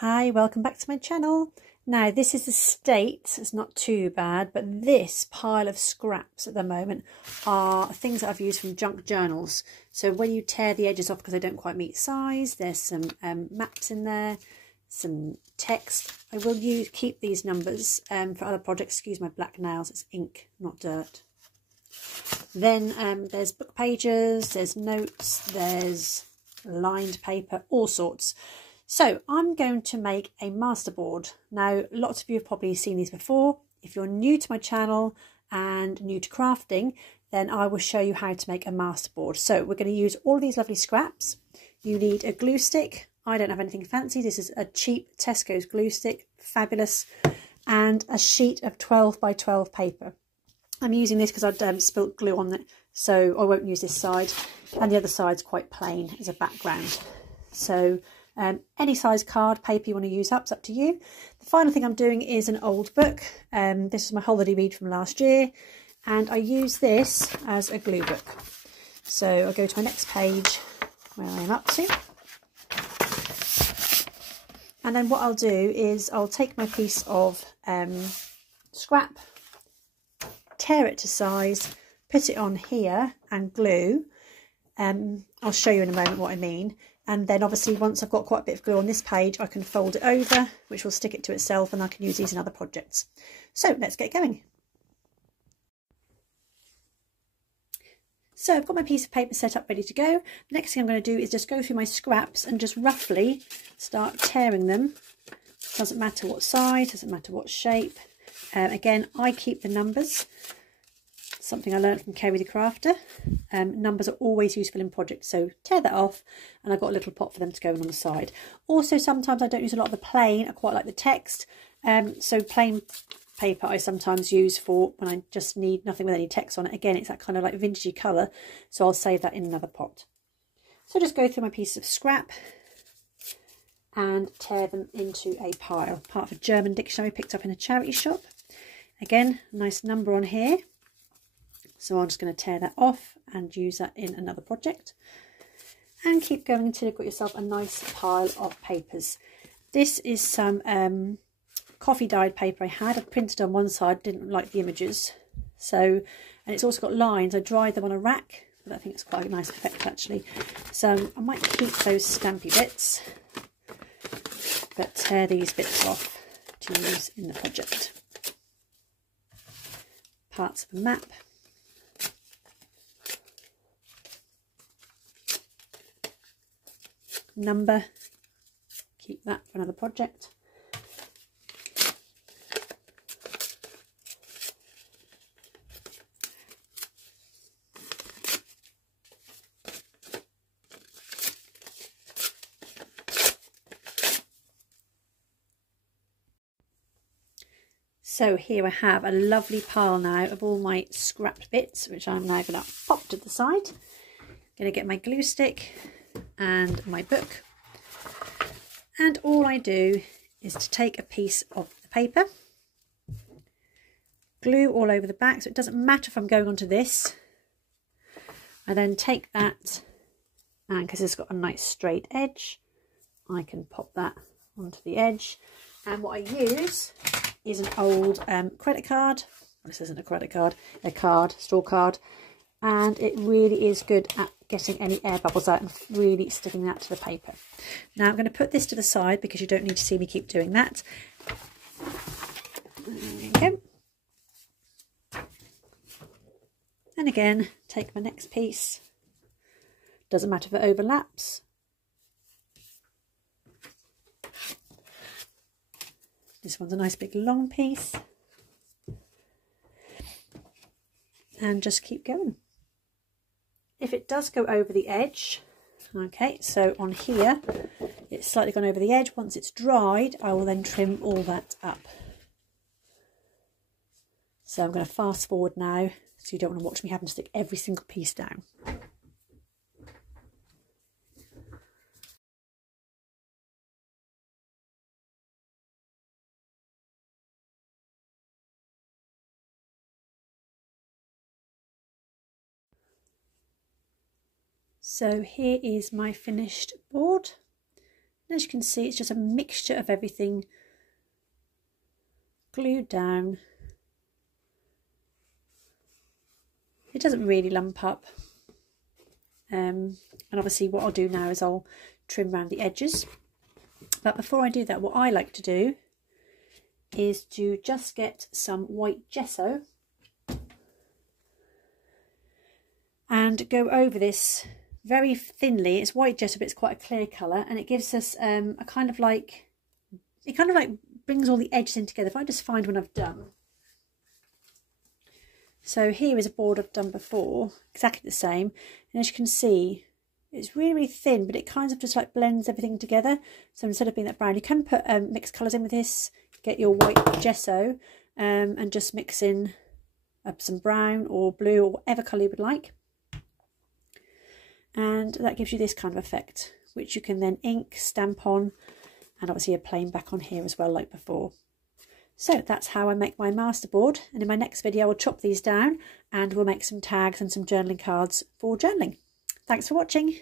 Hi, welcome back to my channel. Now this is the state, it's not too bad, but this pile of scraps at the moment are things that I've used from junk journals. So when you tear the edges off because they don't quite meet size, there's some maps in there, some text. I will keep these numbers for other projects. Excuse my black nails, it's ink, not dirt. Then there's book pages, there's notes, there's lined paper, all sorts. So I'm going to make a masterboard. Now, lots of you have probably seen these before. If you're new to my channel and new to crafting, then I will show you how to make a masterboard. So we're going to use all of these lovely scraps. You need a glue stick. I don't have anything fancy. This is a cheap Tesco's glue stick, fabulous. And a sheet of 12 by 12 paper. I'm using this because I'd spilt glue on it, so I won't use this side. And the other side's quite plain as a background. So any size card paper you want to use up, it's up to you. The final thing I'm doing is an old book. This is my holiday read from last year, and I use this as a glue book. So I'll go to my next page where I'm up to. And then what I'll do is I'll take my piece of scrap, tear it to size, put it on here and glue. I'll show you in a moment what I mean. And then obviously once I've got quite a bit of glue on this page, I can fold it over, which will stick it to itself, and I can use these in other projects. So let's get going. So I've got my piece of paper set up ready to go. The next thing I'm going to do is just go through my scraps and just roughly start tearing them. Doesn't matter what size, doesn't matter what shape. Again, I keep the numbers. Something I learned from Kerry the Crafter. Numbers are always useful in projects, so tear that off, and I've got a little pot for them to go in on the side. Also, sometimes I don't use a lot of the plain, I quite like the text, so plain paper I sometimes use for when I just need nothing with any text on it. Again, it's that kind of like vintagey colour, so I'll save that in another pot. So just go through my piece of scrap and tear them into a pile. Part of a German dictionary picked up in a charity shop. Again, nice number on here. So I'm just going to tear that off and use that in another project. And keep going until you've got yourself a nice pile of papers. This is some coffee dyed paper I had. I printed on one side, didn't like the images. So, and it's also got lines. I dried them on a rack, but I think it's quite a nice effect actually. So I might keep those stampy bits, but tear these bits off to use in the project. Parts of a map. Number, keep that for another project. So here I have a lovely pile now of all my scrapped bits, which I'm now going to pop to the side. Going to get my glue stick and my book, and all I do is to take a piece of the paper, glue all over the back, so it doesn't matter if I'm going onto this. I then take that, and because it's got a nice straight edge, I can pop that onto the edge. And what I use is an old credit card. This isn't a credit card, a card, store card, and it really is good at getting any air bubbles out and really sticking that to the paper. Now I'm going to put this to the side because you don't need to see me keep doing that. There we go. And again, take my next piece. Doesn't matter if it overlaps. This one's a nice big long piece. And just keep going. If it does go over the edge, okay, so on here, it's slightly gone over the edge. Once it's dried, I will then trim all that up. So I'm going to fast forward now, so you don't want to watch me having to stick every single piece down. So here is my finished board. And as you can see, it's just a mixture of everything glued down. It doesn't really lump up. And obviously what I'll do now is I'll trim around the edges. But before I do that, what I like to do is to just get some white gesso and go over this very thinly. It's white gesso, but it's quite a clear colour, and it gives us a kind of like, it kind of like brings all the edges in together. If I just find one I've done. So here is a board I've done before, exactly the same, and as you can see, it's really, really thin, but it kind of just like blends everything together. So instead of being that brown, you can put mixed colours in with this, get your white gesso, and just mix in some brown or blue or whatever colour you would like. And that gives you this kind of effect, which you can then ink, stamp on, and obviously a plain back on here as well, like before. So that's how I make my masterboard, and in my next video I'll chop these down and we'll make some tags and some journaling cards for journaling. Thanks for watching.